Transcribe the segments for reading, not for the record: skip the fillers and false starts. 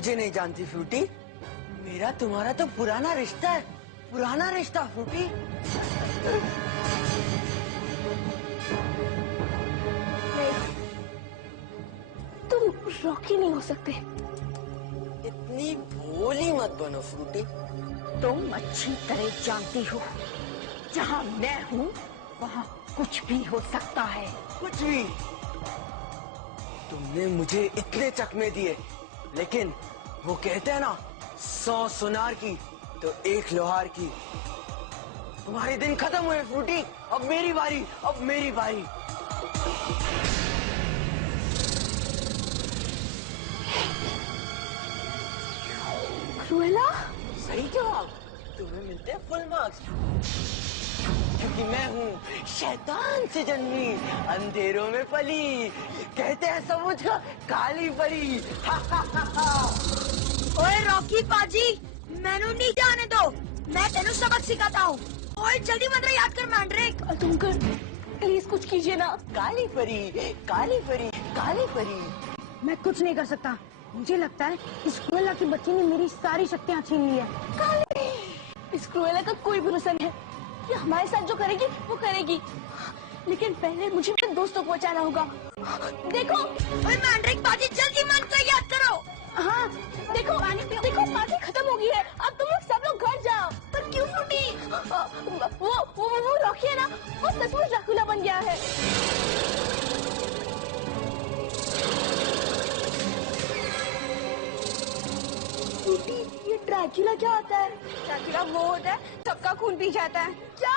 मुझे नहीं जानती फ्रूटी। मेरा तुम्हारा तो पुराना रिश्ता है, पुराना रिश्ता फ्रूटी। तुम रॉकी नहीं हो सकते। इतनी भोली मत बनो फ्रूटी। तुम अच्छी तरह जानती हो, जहाँ मैं हूँ वहाँ कुछ भी हो सकता है। कुछ भी? तुमने मुझे इतने चकमे दिए, लेकिन वो कहते हैं ना, 100 सुनार की तो 1 लोहार की। तुम्हारे दिन खत्म हुए फ्रूटी, अब मेरी बारी, अब मेरी बारी। क्रूएला? सही जवाब। तुम्हें मिलते हैं फुल मार्क्स, क्योंकि मैं हूँ शैतान से जन्मी, अंधेरों में पली, कहते हैं समझ का काली परी। ओए रॉकी पाजी, मैनू नीचे आने दो, मैं तेनू सबक सिखाता हूँ। ओए जल्दी मंत्र याद कर मैंड्रेक। तुम कर, प्लीज कुछ कीजिए ना। काली परी, काली परी, काली परी। मैं कुछ नहीं कर सकता। मुझे लगता है इस क्रूएला की बच्ची ने मेरी सारी शक्तियाँ छीन ली है। इस क्रूएला का कोई भरोसा नहीं है, ये हमारे साथ जो करेगी वो करेगी, लेकिन पहले मुझे अपने दोस्तों को बचाना होगा। देखो ओए मैंड्रेक पाजी, जल्दी मंत्र याद करो। हाँ देखो, देखो पार्टी खत्म हो गई है, अब तुम लोग सब लोग घर जाओ। पर क्यों फ्रूटी? वो रॉकी है ना, वो सचमुच ड्रैकुला बन गया है। ये ड्रैकुला क्या होता है? ड्रैकुला वो होता है सबका खून पी जाता है। क्या?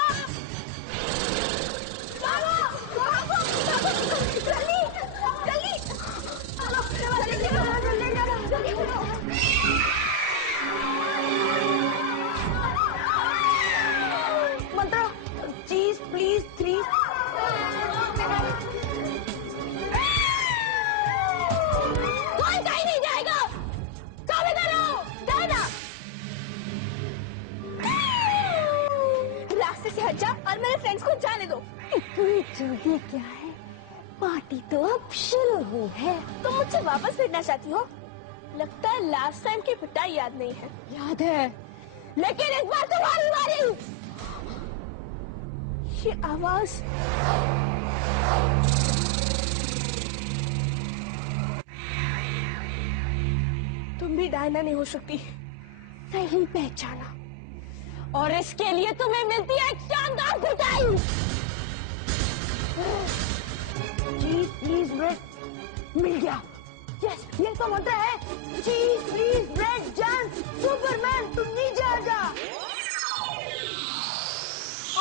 मंत्रा, चीज प्लीज 3। कोई कहीं नहीं जाएगा, सब इधर आओ, जाना। रास्ते से हट जा और मेरे फ्रेंड्स को जाने दो। इतनी जल्दी क्या है? पार्टी तो अब शुरू हुई है। तुम मुझसे वापस फिरना चाहती हो? लगता है लास्ट टाइम की पिटाई याद नहीं है। याद है, लेकिन इस बार तुम्हारी बारी। ये आवाज तुम भी डायना नहीं हो सकती। सही पहचाना। और इसके लिए तुम्हें मिलती है एक शानदार पिटाई। चीज प्लीज ब्रेड मिल गया। यस, ये तो मंत्र है। चीज प्लीज ब्रेड जैम सुपरमैन, तुम नीचे आ जा।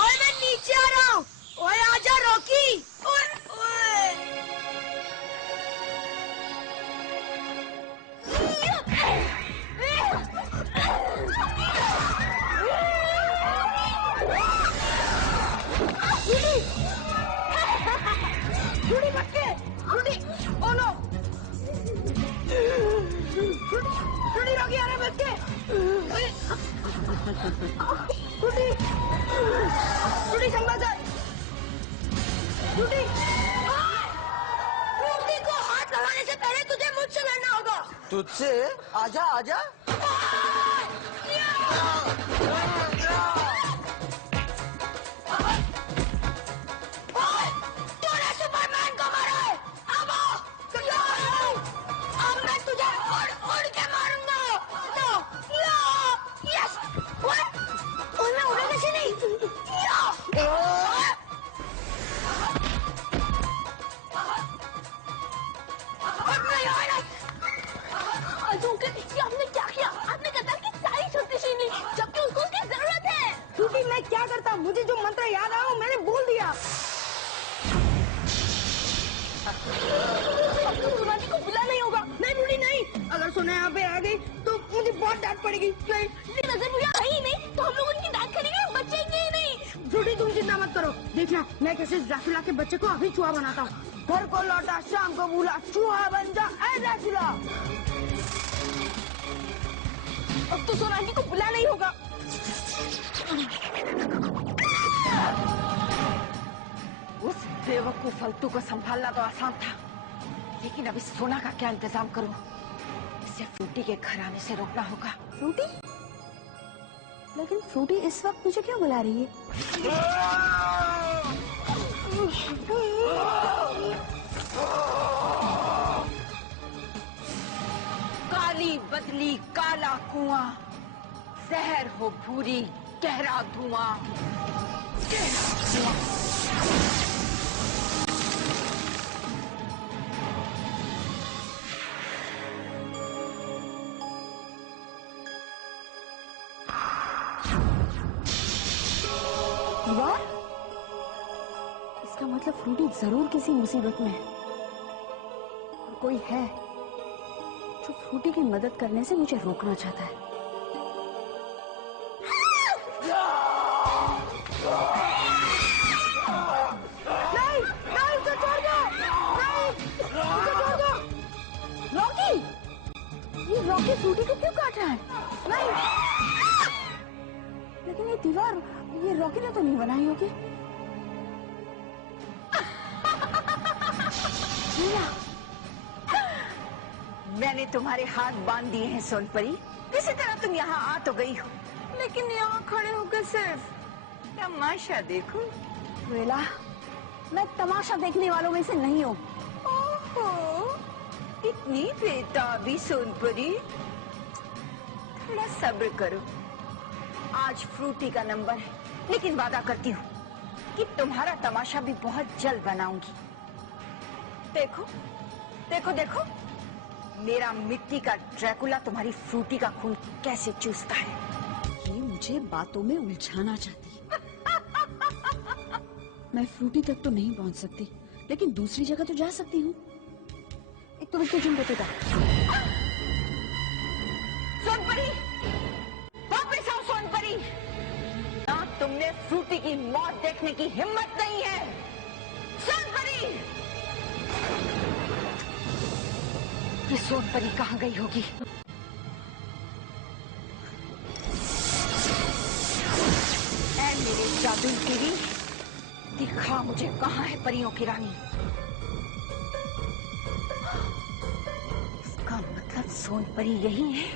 ओए मैं नीचे आ रहा हूँ। ओए आजा रॉकी। ओए ओए रूडी बच्चे, Rudy, oh no, Rudy Rocky आ रहे बच्चे, रूडी, रूडी संभाल जा, रूडी, रूडी को हाथ लगाने से पहले तुझे मुझसे लड़ना होगा। तुझसे? आजा आजा। आपने क्या किया? आपने कतर की सारी शक्ति छीन ली, जबकि उसको उसकी जरूरत है। रूडी मैं क्या करता, मुझे जो मंत्र याद आया वो मैंने बोल दिया। अब तो सोनाली को बुला नहीं होगा। नहीं रूडी नहीं, अगर सोना यहाँ पे आ गई तो मुझे बहुत डांट पड़ेगी। लेकिन अगर वो यहाँ है ही नहीं तो हम लोग उनकी डांट करेंगे और बचेंगे ही नहीं। रूडी तुम चिंता मत करो, देखना मैं कैसे ड्रैकुला के बच्चे को अभी चूहा बनाता हूँ। घर को लौटा शाम को भूला, चूहा बन जा ऐ ड्रैकुला। अब तो सोनाली को बुला नहीं होगा। उस बेवकूफ फलतू को संभालना तो आसान था, लेकिन अब इस सोना का क्या इंतजाम करूं? इसे फ्रूटी के घर आने से रोकना होगा। फ्रूटी? लेकिन फ्रूटी इस वक्त मुझे क्यों बुला रही है? काली बदली काला कुआं, जहर हो भूरी गहरा धुआं, गहरा धुआं। वाह! इसका मतलब फ्रूटी जरूर किसी मुसीबत में है और कोई है जो फ्रूटी की मदद करने से मुझे रोकना चाहता है। नहीं, नहीं, उसे छोड़ दो! नहीं, उसे छोड़ दो! रॉकी! ये रॉकी फ्रूटी को क्यों काट रहा है? नहीं! लेकिन ये दीवार, ये रॉकी ने तो नहीं बनाई होगी। मैंने तुम्हारे हाथ बांध दिए हैं सोनपरी, इसी तरह तुम यहाँ आ तो गई हो, लेकिन यहाँ खड़े होकर सिर्फ तमाशा देखो। वेला, मैं तमाशा देखने वालों में से नहीं हूँ। ओहो, इतनी बेताबी सोनपरी, थोड़ा सब्र करो। आज फ्रूटी का नंबर है, लेकिन वादा करती हूँ कि तुम्हारा तमाशा भी बहुत जल्द बनाऊंगी। देखो, देखो, देखो, मेरा मिट्टी का ड्रैकुला तुम्हारी फ्रूटी का खून कैसे चूसता है। ये मुझे बातों में उलझाना चाहती है। मैं फ्रूटी तक तो नहीं पहुंच सकती, लेकिन दूसरी जगह तो जा सकती हूँ। एक तो रुक जिन बतेगा। सोनपरी, वापस आओ सोनपरी। ना तुमने फ्रूटी की मौत देखने की हिम्मत नहीं है। सोनपरी! ये सोनपरी कहाँ गई होगी? ऐ मेरे जादुई टीवी, दिखा मुझे कहाँ है परियों की रानी। इसका मतलब सोनपरी यही है।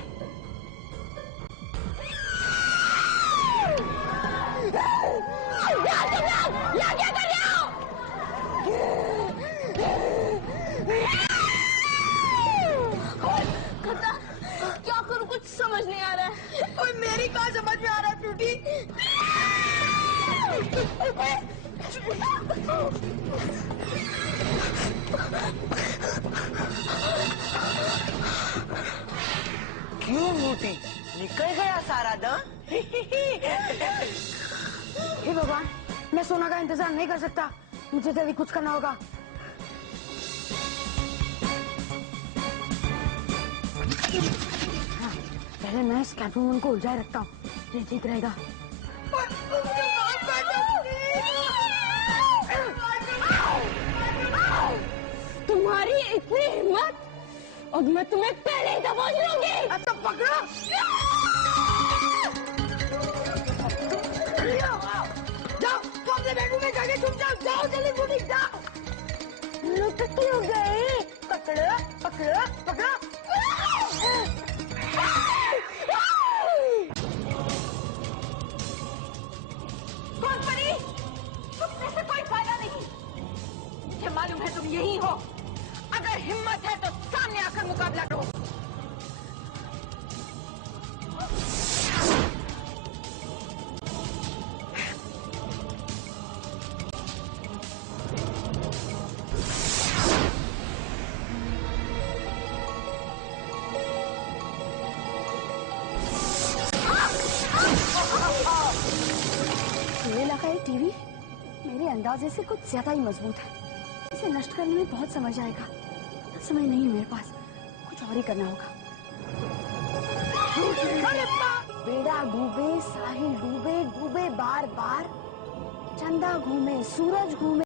क्या करूं, कुछ समझ नहीं आ रहा है। और मेरी कहाँ समझ में आ रहा है फ्रूटी? क्यों फ्रूटी, निकल गया सारा दम? हे भगवान, मैं सोना का इंतजार नहीं कर सकता, मुझे तो अभी कुछ करना होगा। हाँ, पहले मैं इस कैटवुमन को उलझाए रखता हूँ, ये ठीक रहेगा। तुम्हारी इतनी हिम्मत, और मैं तुम्हें पहले ही दबोच लूंगी। अच्छा पकड़ो। जाओ, तुम अपने बेडरूम में जाके तुम जाओ, जाओ जल्दी फ्रूटी जाओ। लुटकी हो गई। पकड़ो, पकड़ो, पकड़ो। सोनपरी, तुमने से कोई फायदा नहीं। मुझे मालूम है तुम यही हो। अगर हिम्मत है तो सामने आकर मुकाबला करो। मुझे लगा ये टीवी मेरे अंदाजे से कुछ ज्यादा ही मजबूत है। इसे नष्ट करने में बहुत समय आएगा। समय नहीं है मेरे पास, कुछ और ही करना होगा। बेड़ा डूबे, साहिल डूबे, डूबे बार बार, चंदा घूमे, सूरज घूमे।